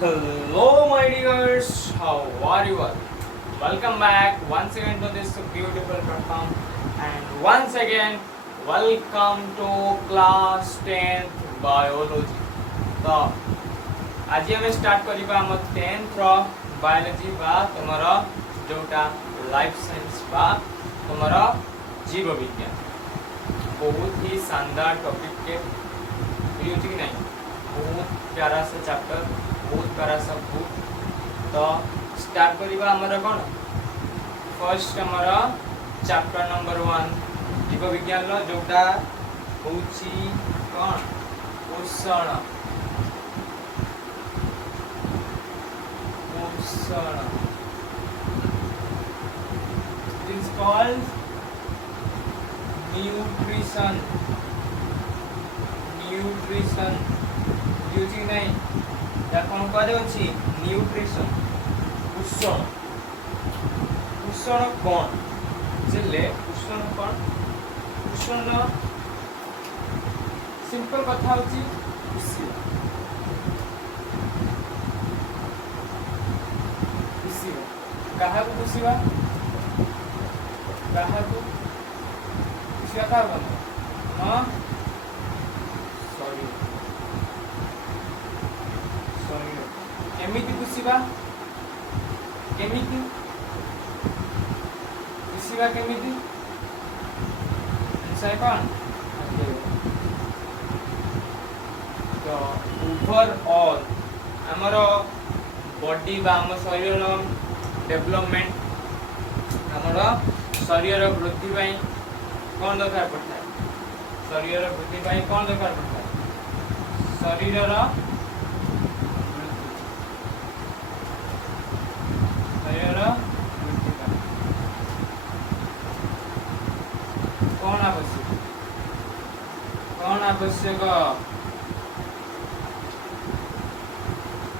Hello, my dears. How are you all? Welcome back once again to this beautiful platform, and once again, welcome to class 10th biology. तो आज आम start करवा आम 10th biology बा तुमर जोटा life science बा तुमर जीव विज्ञान बहुत ही शानदार टॉपिक के कि नहीं बहुत प्यारा सा चैप्टर बहुत प्यारा सा बुक तो स्टार्ट करवा आमर कौन फर्स्ट आमर चैप्टर नंबर 1 जीव विज्ञान जोटा हूँ कौन पोषण पोषण is called nutrition nutrition using नहीं या कौन कह न्यूट्रिशन पोषण पोषण कौन जिले पोषण कौन पोषण सिंपल कथा होची पुषिबा पुषिबा काहा को पुषिबा काहा को पुषिबा का बन हां सॉरी सॉरी केमिति पुषिबा केमिति पुषिबा केमिति आंसर कौन तो ओवरऑल आमर बॉडी बा आम शरीर डेवलपमेंट आमर शरीर वृद्धि पाई कौन दरकार पड़ता है शरीर वृद्धि पाई कौन दरकार पड़ता है शरीर शरीर वृद्धि पाई कौन आवश्यक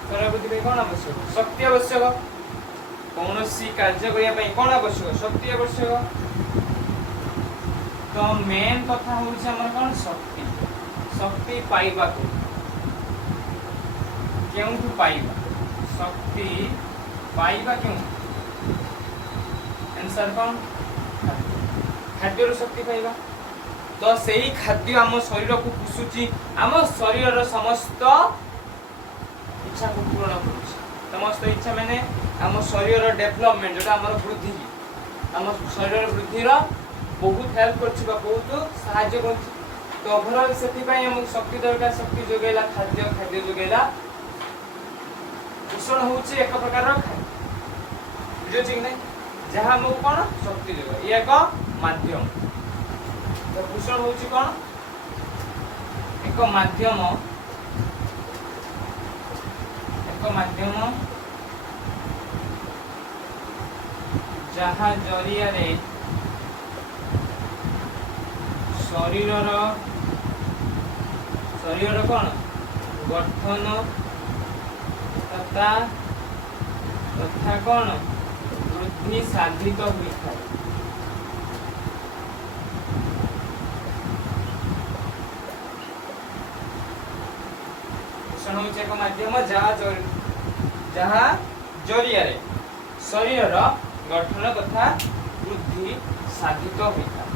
शरीर वृद्धि पाई कौन आवश्यक शक्ति आवश्यक कौन सी कार्य करने कौन आवश्यक शक्ति आवश्यक तो मेन कथा हूँ कौन शक्ति शक्ति पाइबा को क्यों पाइबा शक्ति पाइबा क्यों आंसर कौन खाद्य शक्ति पाइबा तो सही खाद्य आम शरीर को पोषुची आम शरीर समस्त इच्छा को पूर्ण करुच्ची समस्त इच्छा मैंने आम शरीर डेवलपमेंट जो आम वृद्धि आम शरीर वृद्धि बहुत हेल्प कर बहुत साहाय्य कर तो ओवरऑल से शक्ति दरकार शक्ति जोगेला खाद्य खाद्य जोगेला पोषण हूँ एक प्रकार खाद्य बुझे नहीं जहाँ आमको कौन शक्ति जोग ये एक माध्यम तो पोषण हूँ कौन एक माध्यम जहाँ जरिया रे शरीर कौन गठन तथा कौन वृद्धि साधित होता है एक माध्यम जहाँ जरिया रे शरीर गठन तथा वृद्धि साधित होता है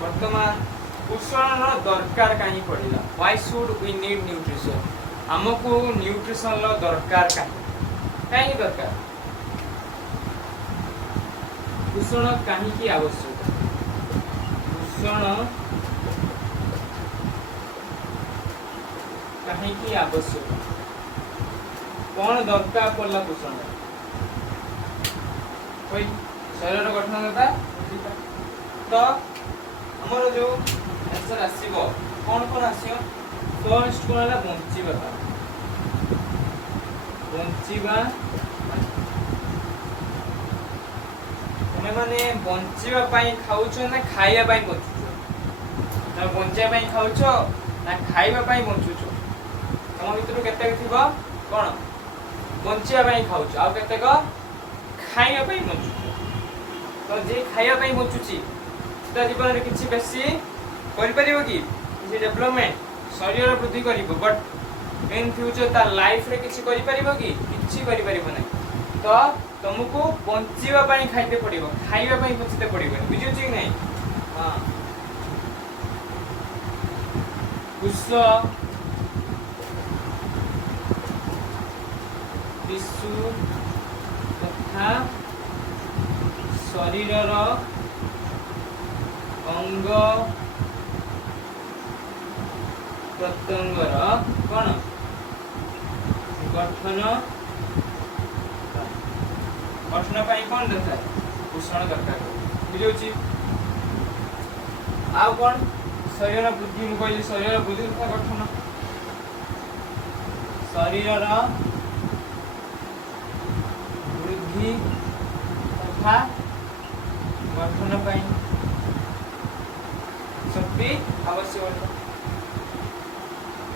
वर्तमान पोषण दरकार कहीं पड़ेगा why should we need nutrition हमको न्यूट्रिशन दरकार कहीं दरकार पोषण कहीं आवश्यक पोषण कहीं आवश्यक कौन दरकार पड़ला पोषण कोई शरीर गठन था तो हमर जो आंसर आसीबो कौन आसीबो फर्स्ट कौन है बंचिबा तुमे माने बंचिबा पाई खाउछो ना खाइबा पाई बंचुछो ना बंचिबा पाई खाउछो ना खाइबा पाई बंचुछो तम भितर केते थिबो कोन बंचिबा पाई खाउछो आ केते को खाइबा पाई बंचुछो तो जे खाइबा पाई बंचुची जीवन में किसी बेसी कि डेवलपमेंट शरीर वृद्धि कर बट इन फ्यूचर ता लाइफ रे किछि करि परिबो कि किछि करि परिबो नै तो तुमको बंचिबा पई खाइते पड़िबो खाइबा पई बंचिते पड़िबो बुझियो कि नै हां कुछ टिश्यू तथा शरीरर अंग प्रत्यंगर कौन गठन गठन पाई कौन दरकार पोषण दरकार बुझी आ कौन शरीर वृद्धि मु कहली शरीर वृद्धि तथा गठन शरीर वृद्धि तथा गठन पाई शक्ति आवश्यक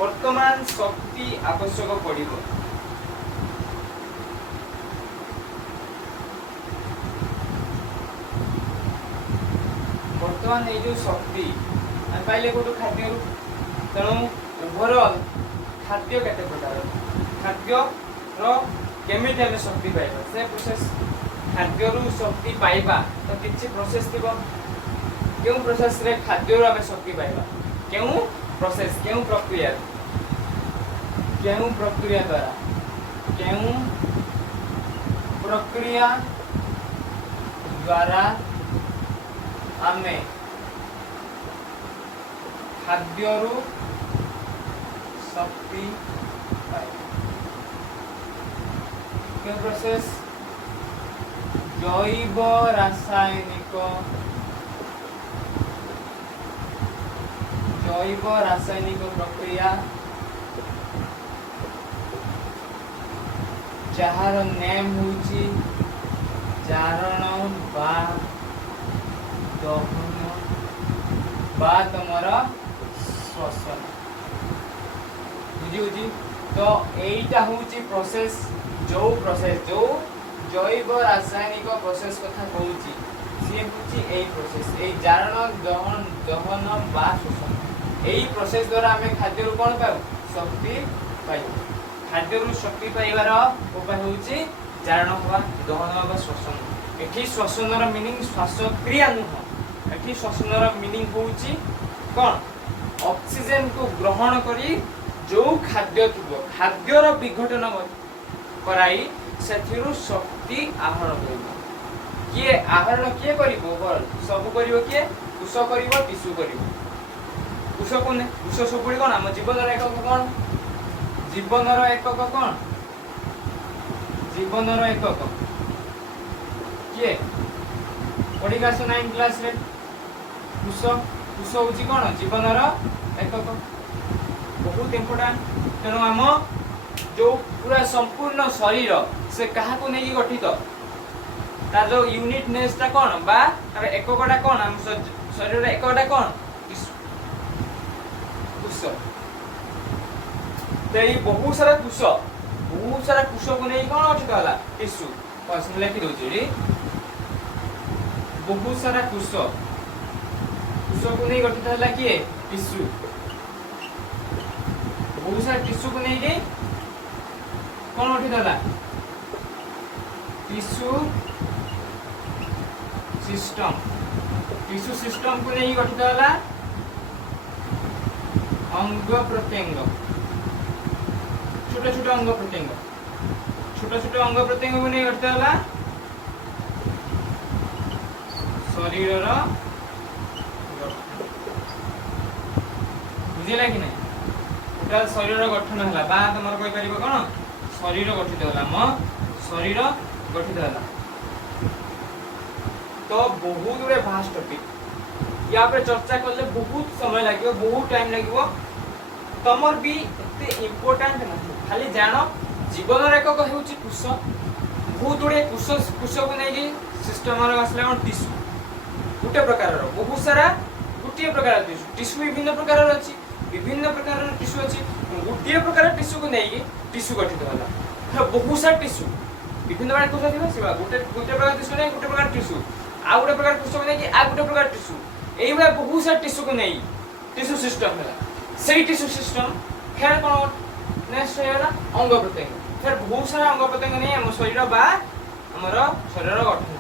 वर्तमान शक्ति आवश्यक पड़िबो वर्तमान ये जो शक्ति हम पाइले गोटो खाद्य तेणु ओवरऑल खाद्य केते प्रकार खाद्य रो केमिति हमें शक्ति पाइबा से प्रोसेस खाद्य रु शक्ति पाइबा तो किछि प्रोसेस थिबो केउ प्रोसेस रे खाद्य रु हमें शक्ति पाइबा केउ प्रोसेस केउ प्रक्रिया द्वारा केउ प्रक्रिया द्वारा हमें खाद्य रु शक्ति पाइबा केउ प्रोसेस जैव रासायनिक प्रक्रिया जहार नेम होची चारण बा दहन बा तमरा श्वसन बुझी तो एटा होची प्रोसेस जो जैव रासायनिक प्रोसेस कथा कहूची सी होची एई प्रोसेस एई चारण दहन बा श्वसन एई प्रोसेस द्वारा हमें खाद्य रु कोन पाउ शक्ति पाइबो खाद्य रु शक्ति पाइबार उपाय होची चारण हवा दहन हवा श्वसन एठी श्वसन र मीनिंग श्वासक्रिया नुह एठी श्वसन र मीनिंग होची कोन ऑक्सीजन को ग्रहण करी जो खाद्य थिबो खाद्य र विघटन कराई सेथिरु शक्ति आहरण करिबो किए आहरण किए करिबो सब करिबो किए कुश करिबो टिश्यू करिबो कुश कोने कुश सबुडी कोन हम जीवन रे एकक कोन जीवन रो एकक कोन जीवन रो एकक किए पढ़िका सो 9 क्लास रे कुश कुश होची कोन जीवन रो एकक बहुत इंपोर्टेंट तेणु हम जो पूरा संपूर्ण शरीर से कहा को नहीं गठित तार जो यूनिटनेस ता कोन बा तार एककटा कोन हम शरीर रे एककटा कोन कुश तेई बहुत सारा कुश को नहीं कोन गठित होला टिश्यू बस मैं लिखि दोची रे बहुत सारा कुश को नहीं गठित होला किए टिश्यू बहुत सारा टिश्यू को नहीं के कौन गठित होला टिश्यू सिस्टम को नहीं गठित होला अंग प्रत्यंग छोटा छोटा अंग प्रत्यंग को नहीं गठित होला शरीर रो बुझिला कि नहीं टोटल शरीर गठन होला बा तमर कहि परिबो कोन शरीर गठित होला शरीर गठित होला तो बहुत गुड़े भास्ट टॉपिक या पे चर्चा करले बहुत समय लागियो बहुत टाइम लागियो तमर भी एते इंपोर्टेंट नहीं खाली जानो जीवन रे को कहउची कुश बहुत गुड़े कुश को नै कि सिस्टम रे आसले कोन टिश्यू गुटे प्रकार रो बहुत सारा गुटे प्रकार टिश्यू विभिन्न प्रकार रो अछि विभिन्न प्रकार रो टिश्यू अछि गुटे प्रकार टिश्यू को नै कि टिश्यू गठित होला बहुत सारा टिश्यू विभिन्न प्रकार कुश थिबा सेवा गुटे प्रकार टिश्यू नै गुटे प्रकार टिश्यू आ गुटे प्रकार कुश को नै कि आ गुटे प्रकार टिश्यू एई बा बहुत सारा टिश्यू को नै टिश्यू सिस्टम होला सेई टिश्यू सिस्टम फेर कोन नेक्स्ट होगा अंग प्रत्यंग फिर बहुत सारा अंग प्रत्यंग नहीं हम शरीर बा हमर शरीर गठन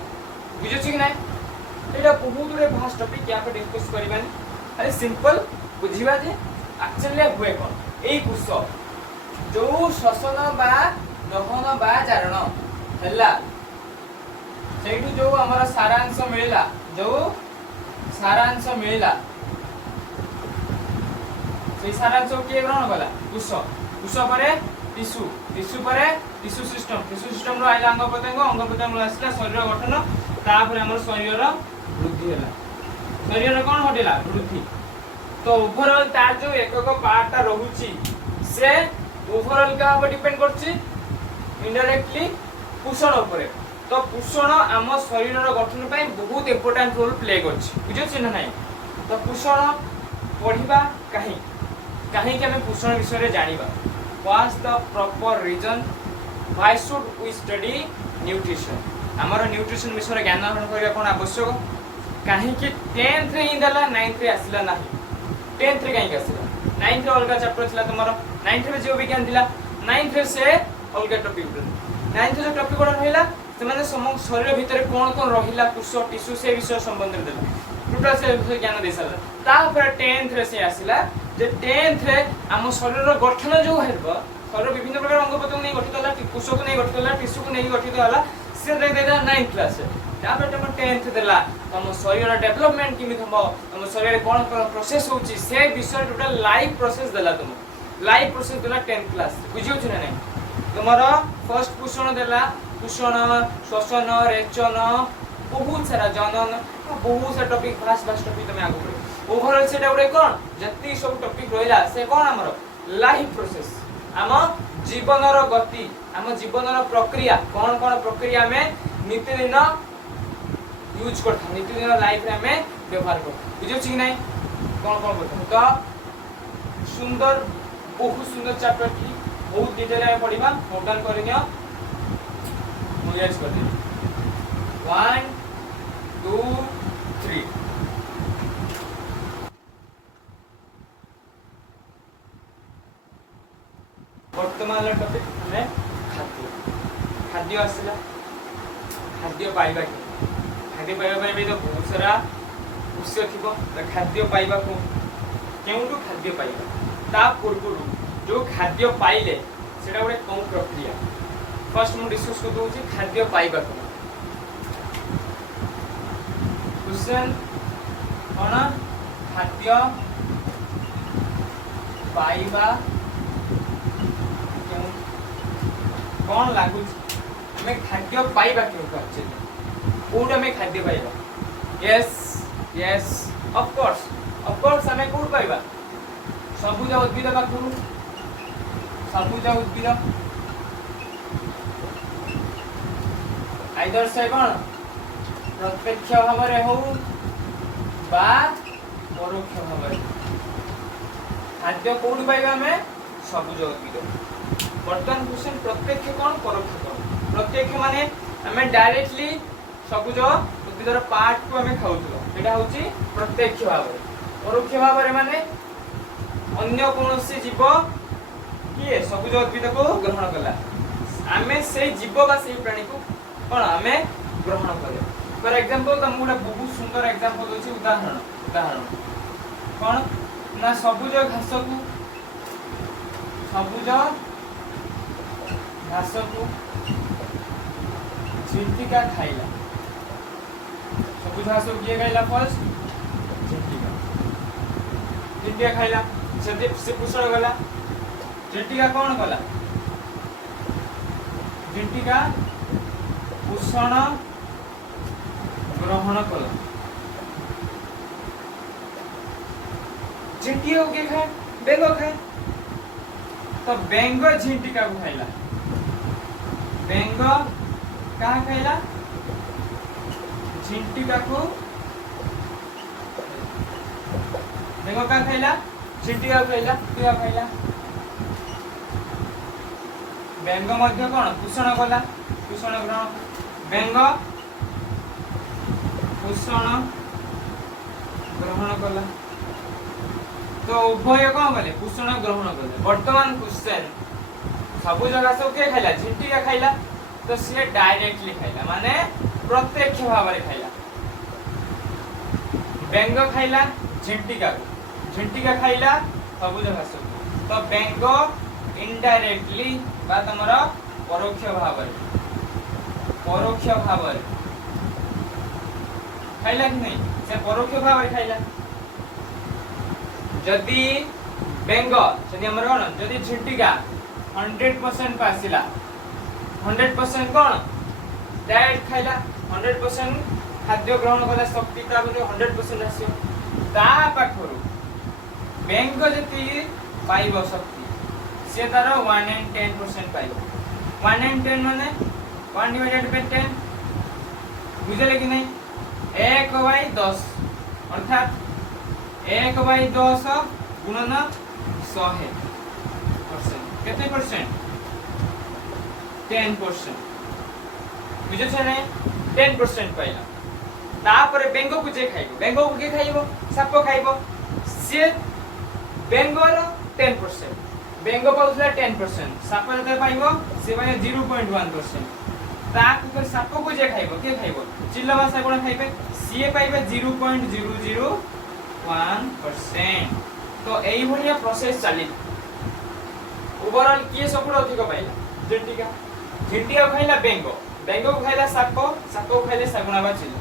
बुझे छी कि नहीं एटा बहुत रे भास्ट टॉपिक या पे डिस्कस करबानी खाली सिंपल बुझिबा जे एक्चुअली हुए कोन एई कुछ जो श्वसन बा दहन बा चारण हल्ला सेठू जो हमारा सारांश मिलला जो सारांश मिलला से सारांश के ग्रहण कला कुश कुश परे टिश्यू टिश्यू परे टिश्यू सिस्टम रो आइला अंग प्रत्यंग रो आसला शरीर गठन तापर हमर शरीर वृद्धि होला शरीर कोन हटेला वृद्धि तो ओवरऑल तार जो एकक पार्टटा रहुची से ओवरऑल का ऊपर डिपेंड करछि इनडायरेक्टली पोषण ऊपर तो पोषण आम शरीर गठन पई बहुत इंपोर्टेंट रोल प्ले करछि बुझो छी ना नहीं तो पोषण पढ़िबा काहे काहे कि हमें पोषण विषय रे जानिबा what's the proper reason why should we study nutrition हमर न्यूट्रिशन विषय रे ज्ञान ग्रहण करबा कोन आवश्यक काहे कि 10th रे इंदला 9th रे आसिला नाही 10th रे काहे आसिला 9th रे अलगा चैप्टर थिला तमरो 9th रे जीव विज्ञान थिला 9th रे से अलगा टॉपिक 9th जो टॉपिक कोन रहिला से माने शरीर भीतर कोन कोन रहिला कुछ टिश्यू से विषय संबंध रे देला टोटल से विषय ज्ञान दे साला तापर 10th रे से आसिला जे 10th रे हम शरीर गठन जो हेबो शरीर विभिन्न प्रकार अंग प्रत्यंग नै गठित होला कुछ को नै गठित होला टिश्यू को नै गठित होला से दे देला 9th क्लास तापर तुम 10th देला तुम शरीर डेवलपमेंट किमित हमो तुम शरीर कोन कोन प्रोसेस होची से विषय टोटल लाइव प्रोसेस देला तुम लाइव प्रोसेस देला 10th क्लास बुझियो छ नै तुम्हारा फर्स्ट पोषण देला पोषण श्वसन रेचन बहुत सारा जनन बहुत सारा टॉपिक भास्ट टॉपिक तुम आगु पढो ओवरऑल सेटा उडे कोन जत्ती सब टॉपिक रहला से कोन हमर लाइफ प्रोसेस आम जीवनर गति आम जीवनर प्रक्रिया कोन कोन प्रक्रिया में नित्यदिन यूज करथा नित्यदिन लाइफ रे हमें व्यवहार करथा बुझियो छी नै कोन कोन करथा तो सुंदर बहुत सुंदर चैप्टर थी बहुत डिटेल में पढ़िबा नोट डाउन करियो मुझे कर दे 1 2 3 वर्तमान टॉपिक हमें खाद्य खाद्य आसला खाद्य पाइबा खाद्य पाइबा में तो बहुत सारा उस थिबो खाद्य पाइबा को केउटू खाद्य पाइबा ता पूर्व जो खाद्य पाइले सेटा गोटे कौन प्रक्रिया फर्स्ट मु डिस्कस कर दूची खाद्य पाइबा को क्वेश्चन कोन खाद्य पाइबा कौन लागू हमें खाद्य पाइबा क्यों करछे कोड हमें खाद्य पाइबा यस यस ऑफ कोर्स हमें कोड पाइबा सबुज उद्भिद पाखु सबुज उद्भिद आइदर से कोन प्रत्यक्ष भाव रे हो बा परोक्ष भाव रे खाद्य कोड पाइबा हमें सबुज उद्भिद वर्तमान क्वेश्चन प्रत्यक्ष कोन परोक्ष कोन प्रत्यक्ष माने हमें डायरेक्टली सबुज उद्भिदर पार्ट को हमें खाउथलो एटा होची प्रत्यक्ष भाव रे परोक्ष भाव रे माने अन्य कोनोसी जीव किए सबुज उद्भिद को ग्रहण कला आमे से जीव बा से प्राणी को कोन हमें ग्रहण करे फॉर एग्जांपल त मुडा बहुत सुंदर एग्जांपल होची उदाहरण कोन ना सबुज घास को सबुज घास को झिंटिका खाइला सबुज घास को किए खाइला फर्स्ट झिंटिका खाइला से पोषण गला झिंटिका कौन कला झिंटिका पोषण ग्रहण कला झिंटिका के खाए बेंग खाए तो बेंग झिंटिका को खाइला बेंग कहाँ खाइला झिंटिका को बेंग कहाँ खाइला झिंटिका खाइला किया खाइला बेंग मध्य कोन पोषण कला पोषण ग्रहण बेंग पोषण ग्रहण कला तो उभय कौन कले पोषण ग्रहण कले वर्तमान क्वेश्चन सबुज घास के खाइला झिंटिका खाइला तो सी डायरेक्टली खाइला माने प्रत्यक्ष भाव में खाइला बेंग खाइला झिंटिका खाइला सबुज घास तो बेंग इनडायरेक्टली बा तमरा परोक्ष भाव खाइला कि नहीं से परोक्ष भाव खाइला जदि बेंग जदि हमर कोन जदि झिंटिका 100% पासिला 100% कोन डायरेक्ट खाइला 100% खाद्य ग्रहण कला शक्ति ता 100% आसियो ता पाखरु बेंग जति पाइबो शक्ति से तार 1 and 10% पाइबो 1 and 10 माने 1 divided by 10 बुझले कि नहीं 1/10 अर्थात 1/10 गुणन 100% कितने परसेंट 10% बुझे छै नै 10% पाइला तापर बेंगो को जे खाइबो बेंगो को के खाइबो साप खाइबो से बेंगोर 10% बेंगो पाउला 10% साप जते पाइबो से माने 0.1% ताक फिर साप को जे खाइबो के खाइबो चिल्ला भाषा कोन खाइबे सीए पाइबे 0.001% तो एई भलिया प्रोसेस चाली ओवरऑल किए सबुठ अधिक पाइला झिंटिका खाइला बेंगो को खाइला साप को खाइले सागुना बा चिल्लो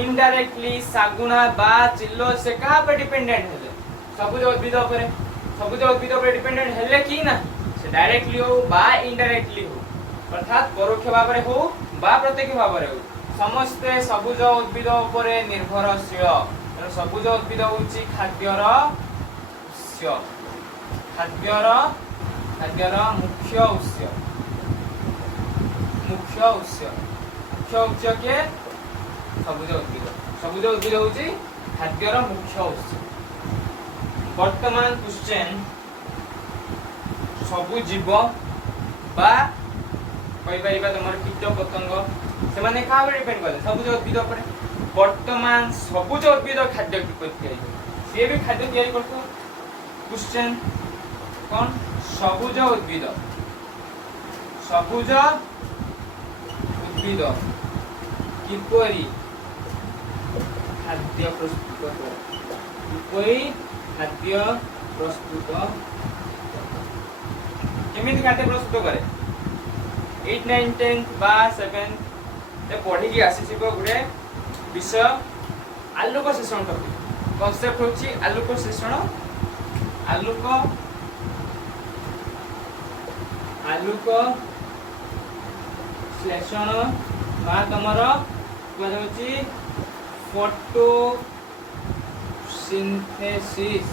इनडायरेक्टली सागुना बा चिल्लो से कहा पे डिपेंडेंट हेले सबुज उद्भिद पर डिपेंडेंट हेले कि ना से डायरेक्टली हो बा इनडायरेक्टली हो अर्थात परोक्ष भाव में हो बा प्रत्यक्ष भाव में हो समस्ते सबुज उद्भिद उपरे निर्भरशील तेणु सबुज उद्भिद होची खाद्यर मुख्य उत्स के सबुज उद्भिद होची खाद्यर मुख्य उत्स वर्तमान क्वेश्चन सबु जीव बा कहि परिबा तमर कीट पतंग से माने का डिपेंड करे सबुज उद्भिद पर वर्तमान सबुज उद्भिद खाद्य किपरि से भी खाद्य तैयारी करतो क्वेश्चन कौन सबुज उद्भिद किपरि खाद्य प्रस्तुत करे केमिति खाद्य प्रस्तुत करे 8 9 10 बा 7 ते पढ़ी की आसी छिबो गुडे विषय आलोक शोषण टॉपिक कांसेप्ट होची आलोक शोषण बा तमर कोन होची फोटोसिंथेसिस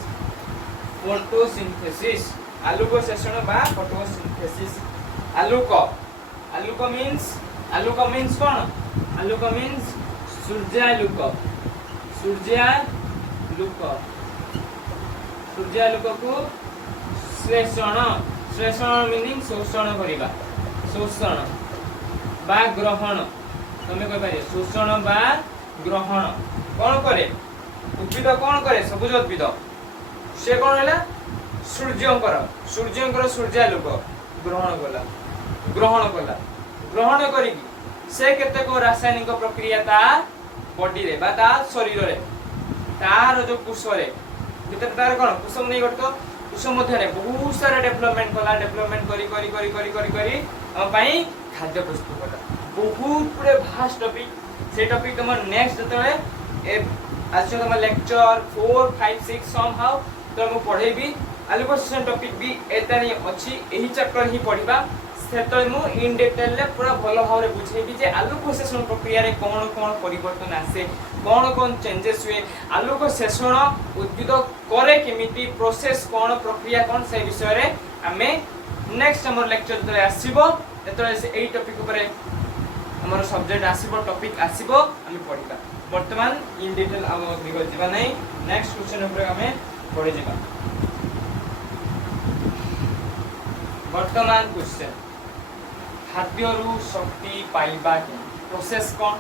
आलोक शोषण बा फोटोसिंथेसिस आलोक मीन्स कौन आलोक मीन्स सूर्यालोक को श्लेषण मीनिंग शोषण करिबा शोषण बा ग्रहण तमे कह पारे शोषण बा ग्रहण कौन करे उद्भिद कौन करे सबुज उद्भिद से कौन हैला सूर्यंकर सूर्यालोक ग्रहण करी से केते को रासायनिक प्रक्रिया ता बॉडी रे बा ता शरीर रे तार जो कुश रे भीतर तार कोन कुसम नहीं करतो कुसम मध्य रे बहुत सारा डेवलपमेंट करी हम पई खाद्य प्रस्तुत कला बहुत पूरे भास्ट टॉपिक से टॉपिक तुम नेक्स्ट जतले आज तुम लेक्चर 4 5 6 सम हाउ तो हम पढेबी आलोक शोषण टॉपिक भी एता नहीं अछि एही चैप्टर ही पढिबा सेतले मु इन डिटेल ले पूरा भलो भाव बुझेबी जे आलोक शोषण प्रक्रिया रे कोन परिवर्तन आसे कोन चेंजेस हुए आलोक शोषण उद्भिद करे केमिति प्रोसेस कोन प्रक्रिया कोन से विषय रे हमें नेक्स्ट हमर लेक्चर तले आसीबो एतले से एई टॉपिक ऊपर हमर सब्जेक्ट आसीबो टॉपिक आसीबो हम पढिबा वर्तमान इन डिटेल हम दिगल जिबा नै नेक्स्ट क्वेश्चन ऊपर हमें पढि जिबा वर्तमान क्वेश्चन खाद्यरु शक्ति पाइबा के प्रोसेस कोन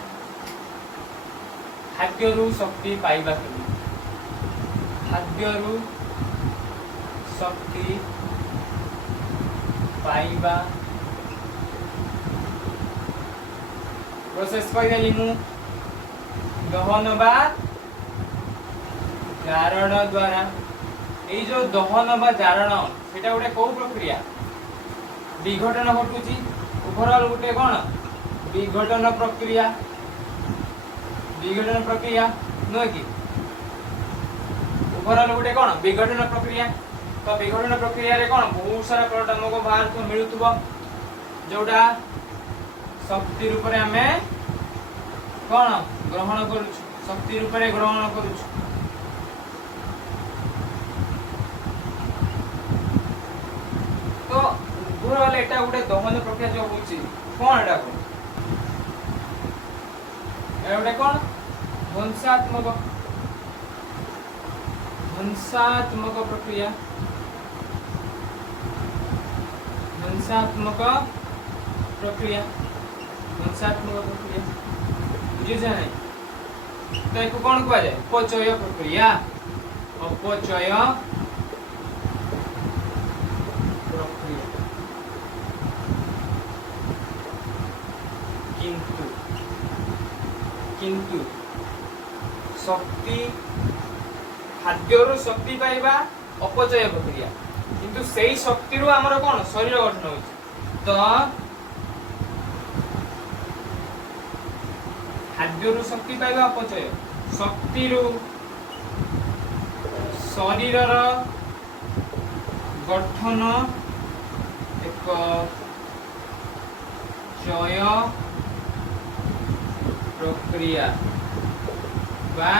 खाद्यरु शक्ति पाइबा के खाद्यरु शक्ति पाइबा प्रोसेस कइदेली मु दहन बा जारण द्वारा ए जो दहन बा जारण सेटा गोटे को प्रक्रिया विघटन घटुची ओवरऑल गोटे कोन विघटन प्रक्रिया नुहे कि ओवरऑल गोटे कोन विघटन प्रक्रिया तो विघटन प्रक्रिया रे कोन बहुत सारा प्रोडक्ट हमको बाहर को मिलुतबो जोडा शक्ति रूप रे हमें कोन ग्रहण करूछु शक्ति रूप रे ग्रहण करूछु तो ओवरऑल एटा गोटे दहन प्रक्रिया जो होची कोन एटा को ए गोटे कोन ध्वंसात्मक प्रक्रिया बुझे नहीं तो एक कौन कह जाए अपचय प्रक्रिया किंतु शक्ति खाद्य शक्ति पाइबा अपचय प्रक्रिया किंतु सेई शक्ति रु हमर कोन शरीर गठन होछि तो खाद्य रु शक्ति पाइबा अपचय शक्ति रु शरीर गठन एक चय प्रक्रिया बा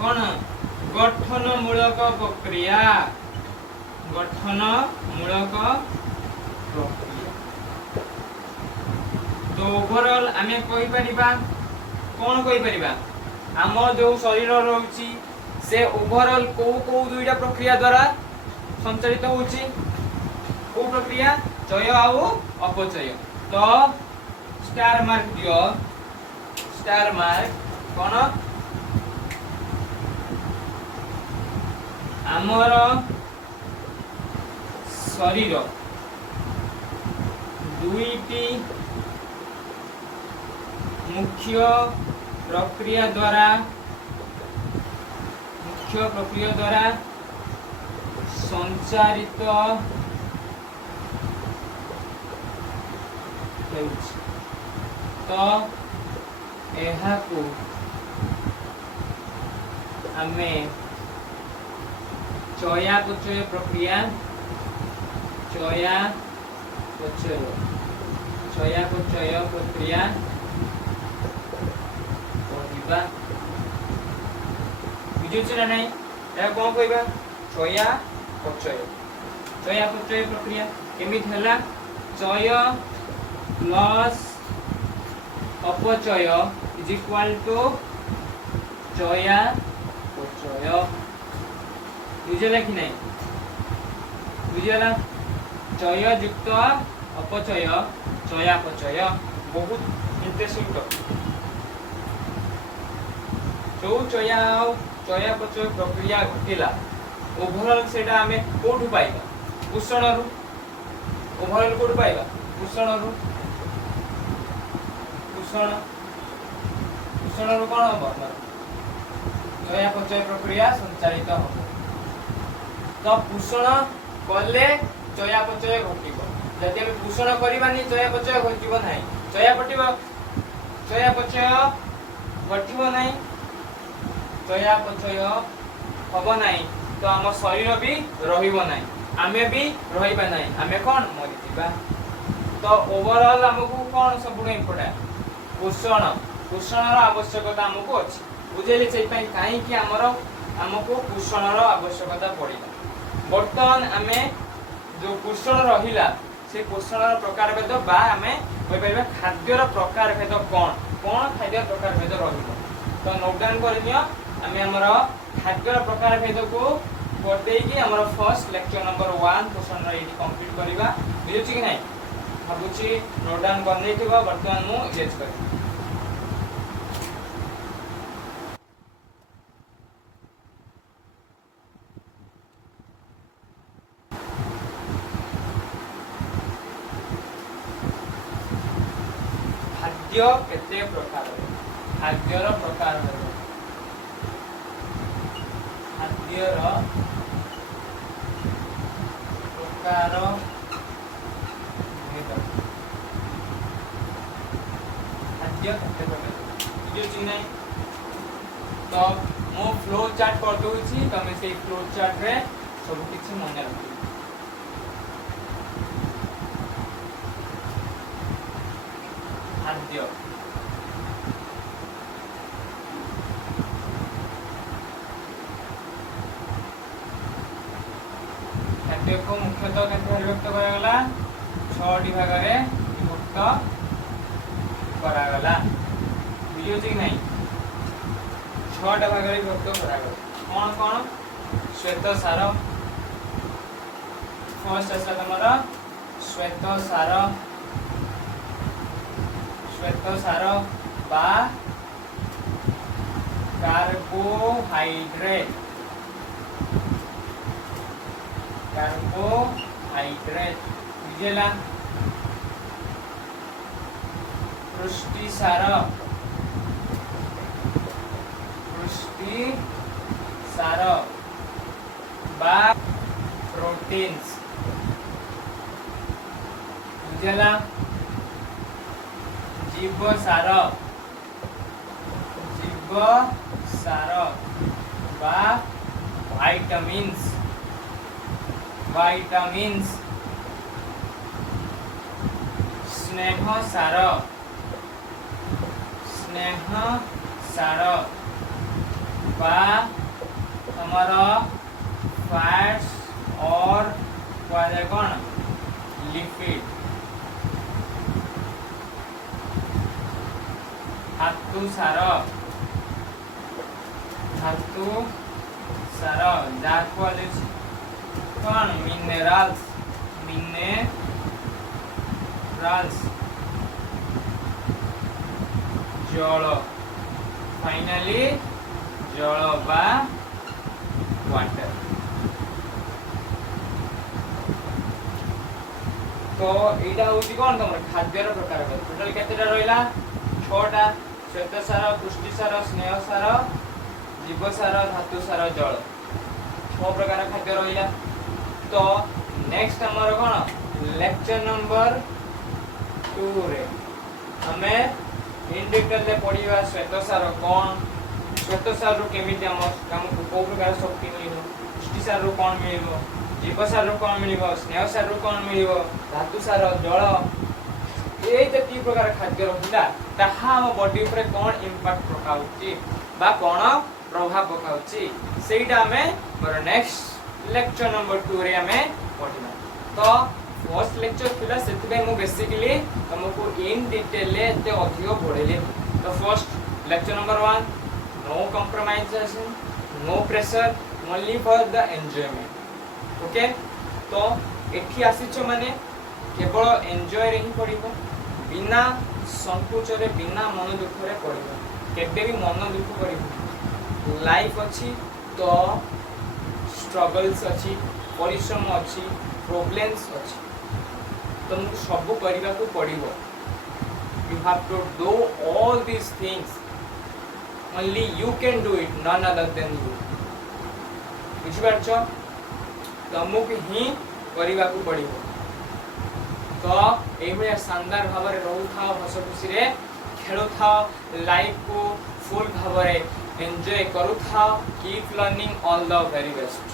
कोन गठनमूलक प्रक्रिया तो ओवरऑल आमे कहि परिबा कोन कहि परिबा आम जो शरीर रहउची से ओवरऑल को दुईटा प्रक्रिया द्वारा संचालित होउची को प्रक्रिया चय आउ अपचय तो स्टार मार्क दियो स्टार मार्क कोन आमर शरीर दुईटी मुख्य प्रक्रिया द्वारा संचारित तो एहाकू आमे चयापचय प्रक्रिया बुझुछ ना नहीं ए कोन कहबा चयापचय प्रक्रिया केमित हला चय प्लस अपचय इज इक्वल टू चयापचय बुझला कि नहीं बुझला चय युक्त अपचय चयापचय बहुत इंटरेस्टिंग जो चयापचय प्रक्रिया घटिला ओवरऑल सेटा हमें कोठु पाइबा पोषण रु ओवरऑल कोठु पाइबा पोषण रु कोन हो चयापचय प्रक्रिया संचालित हो तो पोषण कले चयापचय घटिबो जदि हम पोषण करबानी चयापचय घटिबो नाही चयापचय घटिबो नाही चयापचय हबो नाही तो हम शरीर भी रहिबो नाही आमे भी रहिबा नाही आमे कोन मरि जिबा तो ओवरऑल हमकु कोन सब इम्पोर्टेंट पोषणर आवश्यकता हमकु अछि बुझेले से पई काई कि हमकु पोषणर आवश्यकता पड़िला बर्तमान आमे जो पोषण रहिला से पोषणर प्रकार भेद बा आमे कहि परबा खाद्यर प्रकार भेद कोन खाद्य प्रकार भेद रहिबो तो नोट डाउन करनियो आमे हमर खाद्यर प्रकार भेद को पढ़ते कि हमर फर्स्ट लेक्चर नंबर 1 पोषण रेडी कंप्लीट करबा बुझुछि कि नै भाबुछि नोट डाउन करनै थिबा वर्तमान मु इरेज कर खाद्य केते प्रकार खाद्यर प्रकार खाद्यर प्रकार खाद्य केते प्रकार बुझुछि नै तो मो फ्लो चार्ट कर दूची तमे से फ्लो चार्ट रे सब किछि मन रखी खाद्य खाद्य को मुख्यतः केते विभक्त करा गला 6 टी भाग रे विभक्त करा गला बुझियो कि नहीं 6 टा भाग रे विभक्त करा गला कोन कोन श्वेत सार फर्स्ट आसा तमरा श्वेत सार बा कार्बोहाइड्रेट बुझेला पुष्टि सार बा प्रोटीन्स बुझेला जीव सार बा विटामिन्स स्नेह सार बा हमारा फैट्स और कौन लिपिड धातु सार जाको कौन मिनरल्स जल फाइनली जल बा वाटर तो एटा होची कोन तमर खाद्यर प्रकार टोटल केतेटा रहिला 6टा श्वेत सार पुष्टि सार स्नेह सार जीव सार धातु सार जल 6 प्रकार खाद्य रहिला तो नेक्स्ट हमर कोन लेक्चर नंबर 2 रे हमें इन डिटेल ले पढिबा श्वेत सार कोन श्वेत सार रो केमिति हमको को प्रकार शक्ति मिलिबो पुष्टि सार रो कोन मिलिबो जीव सार रो कोन मिलिबो स्नेह सार रो कोन मिलिबो धातु सार जल ए जति प्रकार खाद्य रहिला ताहा हम बॉडी ऊपर कोन इंपैक्ट पकाउची बा कोन प्रभाव पकाउची सेटा हमें मोर नेक्स्ट लेक्चर नंबर 2 रे हमें पढिबा तो फर्स्ट लेक्चर थिला सेति मु बेसिकली तुमको इन डिटेल ले एते अधिक पढेले तो first lecture number 1 no compromisation no pressure only for the enjoyment okay तो एठी आसीचो माने केवल एन्जॉय रे ही पढिबो बिना संकोच रे बिना मन दुख रे पढिबो केबे भी मन दुख करिबो लाइफ अछि तो स्ट्रगल्स अछि परिश्रम अछि प्रॉब्लम्स अछि तुमको सब करबा को पड़िबो you have to do all these things only you can do it none other than you बुझि पारछो तुमको ही करबा को पड़िबो तो एई भलिया शानदार भाव रे रहू थाओ हस खुशी रे खेलु थाओ लाइफ को फुल भाव रे एन्जॉय करू थाओ keep learning all the very best.